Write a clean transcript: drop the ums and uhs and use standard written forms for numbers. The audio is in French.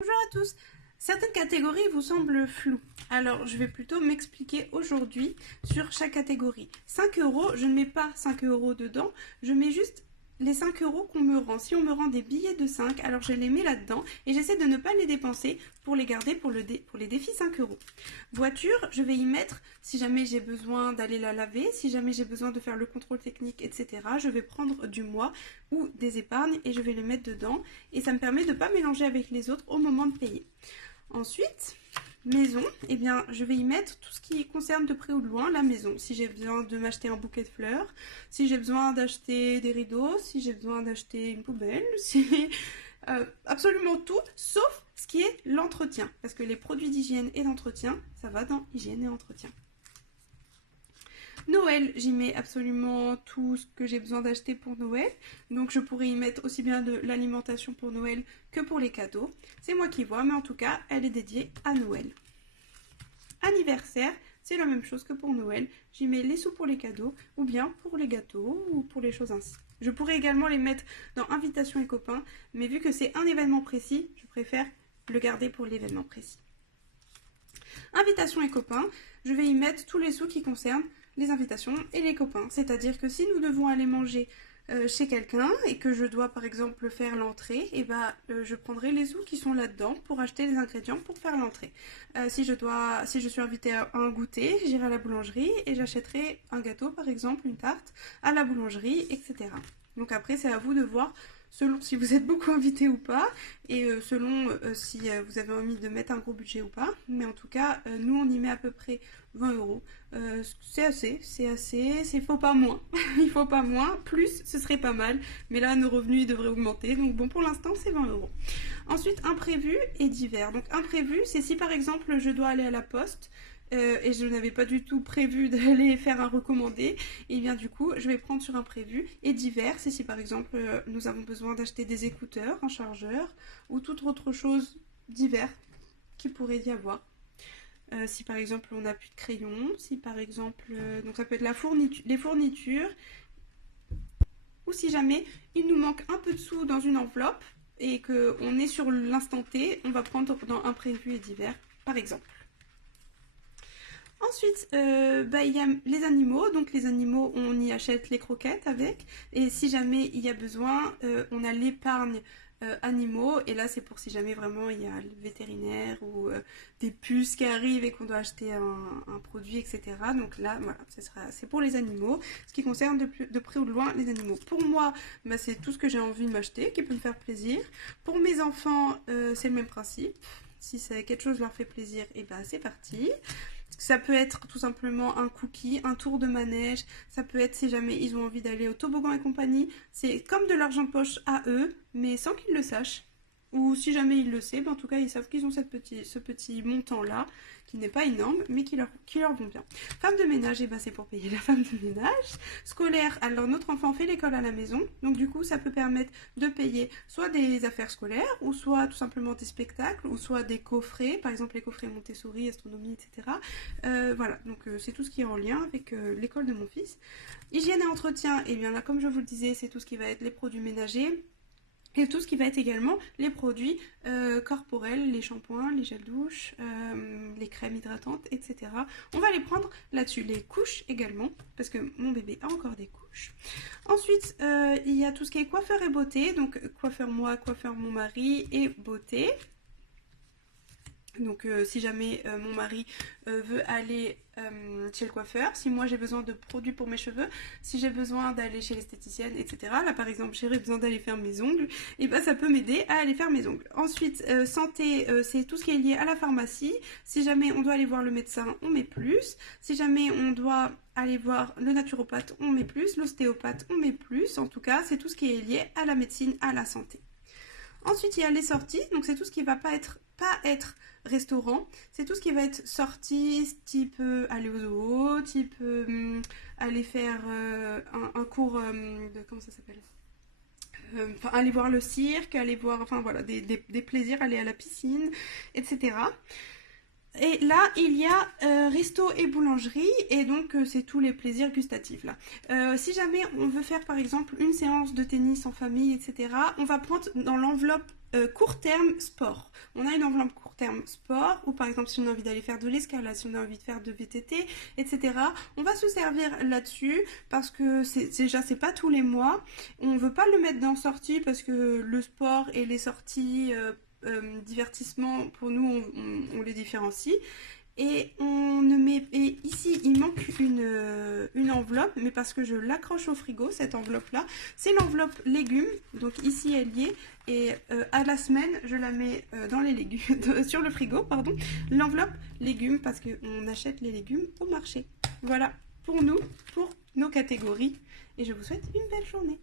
Bonjour à tous. Certaines catégories vous semblent floues. Alors, je vais plutôt m'expliquer aujourd'hui sur chaque catégorie. 5 euros, je ne mets pas 5 euros dedans, je mets juste les 5 euros qu'on me rend. Si on me rend des billets de 5, alors je les mets là-dedans et j'essaie de ne pas les dépenser pour les garder pour les défis 5 euros. Voiture, je vais y mettre si jamais j'ai besoin d'aller la laver, si jamais j'ai besoin de faire le contrôle technique, etc. Je vais prendre du mois ou des épargnes et je vais les mettre dedans et ça me permet de ne pas mélanger avec les autres au moment de payer. Ensuite, maison, eh bien, je vais y mettre tout ce qui concerne de près ou de loin la maison. Si j'ai besoin de m'acheter un bouquet de fleurs, si j'ai besoin d'acheter des rideaux, si j'ai besoin d'acheter une poubelle, si... absolument tout, sauf ce qui est l'entretien. Parce que les produits d'hygiène et d'entretien, ça va dans hygiène et entretien. Noël, j'y mets absolument tout ce que j'ai besoin d'acheter pour Noël. Donc je pourrais y mettre aussi bien de l'alimentation pour Noël que pour les cadeaux. C'est moi qui vois, mais en tout cas, elle est dédiée à Noël. Anniversaire, c'est la même chose que pour Noël. J'y mets les sous pour les cadeaux, ou bien pour les gâteaux, ou pour les choses ainsi. Je pourrais également les mettre dans invitation et copains, mais vu que c'est un événement précis, je préfère le garder pour l'événement précis. Invitation et copains, je vais y mettre tous les sous qui concernent les invitations et les copains. C'est-à-dire que si nous devons aller manger chez quelqu'un et que je dois par exemple faire l'entrée, et je prendrai les sous qui sont là-dedans pour acheter les ingrédients pour faire l'entrée. Si je suis invitée à un goûter, j'irai à la boulangerie et j'achèterai un gâteau par exemple, une tarte à la boulangerie, etc. Donc après c'est à vous de voir selon si vous êtes beaucoup invité ou pas, et selon si vous avez envie de mettre un gros budget ou pas. Mais en tout cas, nous on y met à peu près 20 euros. C'est assez, il faut pas moins. Il faut pas moins, plus ce serait pas mal. Mais là, nos revenus ils devraient augmenter. Donc bon, pour l'instant, c'est 20 euros. Ensuite, imprévu et divers. Donc imprévu, c'est si par exemple je dois aller à la poste, et je n'avais pas du tout prévu d'aller faire un recommandé, et bien du coup je vais prendre sur imprévu. Et divers, c'est si par exemple nous avons besoin d'acheter des écouteurs, un chargeur ou toute autre chose divers qui pourrait y avoir. Si par exemple on n'a plus de crayon, si par exemple, donc ça peut être les fournitures, ou si jamais il nous manque un peu de sous dans une enveloppe et qu'on est sur l'instant T, on va prendre dans imprévu et divers par exemple. Ensuite, il y a les animaux. Donc les animaux, on y achète les croquettes avec. Et si jamais il y a besoin, on a l'épargne animaux. Et là, c'est pour si jamais vraiment il y a le vétérinaire ou des puces qui arrivent et qu'on doit acheter un produit, etc. Donc là, voilà, c'est pour les animaux. Ce qui concerne de près ou de loin les animaux. Pour moi, c'est tout ce que j'ai envie de m'acheter, qui peut me faire plaisir. Pour mes enfants, c'est le même principe. Si quelque chose leur fait plaisir, et c'est parti. Ça peut être tout simplement un cookie, un tour de manège, ça peut être si jamais ils ont envie d'aller au toboggan et compagnie. C'est comme de l'argent de poche à eux, mais sans qu'ils le sachent. Ou si jamais ils le savent, en tout cas ils savent qu'ils ont ce petit montant-là, qui n'est pas énorme, mais qui leur vont bien. Femme de ménage, c'est pour payer la femme de ménage. Scolaire, alors notre enfant fait l'école à la maison, donc du coup ça peut permettre de payer soit des affaires scolaires, ou soit tout simplement des spectacles, ou soit des coffrets, par exemple les coffrets Montessori, astronomie, etc. Voilà, donc c'est tout ce qui est en lien avec l'école de mon fils. Hygiène et entretien, et bien là comme je vous le disais, c'est tout ce qui va être les produits ménagers, et tout ce qui va être également les produits corporels, les shampoings, les gels douche, les crèmes hydratantes, etc. On va les prendre là-dessus. Les couches également, parce que mon bébé a encore des couches. Ensuite, il y a tout ce qui est coiffeur et beauté. Donc coiffeur moi, coiffeur mon mari et beauté. Donc si jamais mon mari veut aller chez le coiffeur, si moi j'ai besoin de produits pour mes cheveux, si j'ai besoin d'aller chez l'esthéticienne, etc. Là par exemple j'aurais besoin d'aller faire mes ongles, et ça peut m'aider à aller faire mes ongles. Ensuite santé, c'est tout ce qui est lié à la pharmacie. Si jamais on doit aller voir le médecin, on met plus. Si jamais on doit aller voir le naturopathe, on met plus. L'ostéopathe, on met plus. En tout cas c'est tout ce qui est lié à la médecine, à la santé. Ensuite, il y a les sorties, donc c'est tout ce qui va pas être restaurant, c'est tout ce qui va être sortie, type aller au zoo, type aller faire un cours de, comment ça s'appelle, aller voir le cirque, aller voir, enfin voilà, des plaisirs, aller à la piscine, etc. Et là, il y a resto et boulangerie, et donc c'est tous les plaisirs gustatifs là. Si jamais on veut faire par exemple une séance de tennis en famille, etc., on va prendre dans l'enveloppe court terme sport. On a une enveloppe court terme sport, ou par exemple si on a envie d'aller faire de l'escalade, si on a envie de faire de VTT, etc. On va se servir là-dessus, parce que c'est pas tous les mois. On veut pas le mettre dans sortie, parce que le sport et les sorties divertissement, pour nous, on les différencie. Et on ne met. Et ici, il manque une enveloppe, mais parce que je l'accroche au frigo, cette enveloppe-là. C'est l'enveloppe légumes. Donc ici, elle y est. Et à la semaine, je la mets dans les légumes, sur le frigo, pardon. L'enveloppe légumes, parce qu'on achète les légumes au marché. Voilà, pour nous, pour nos catégories. Et je vous souhaite une belle journée.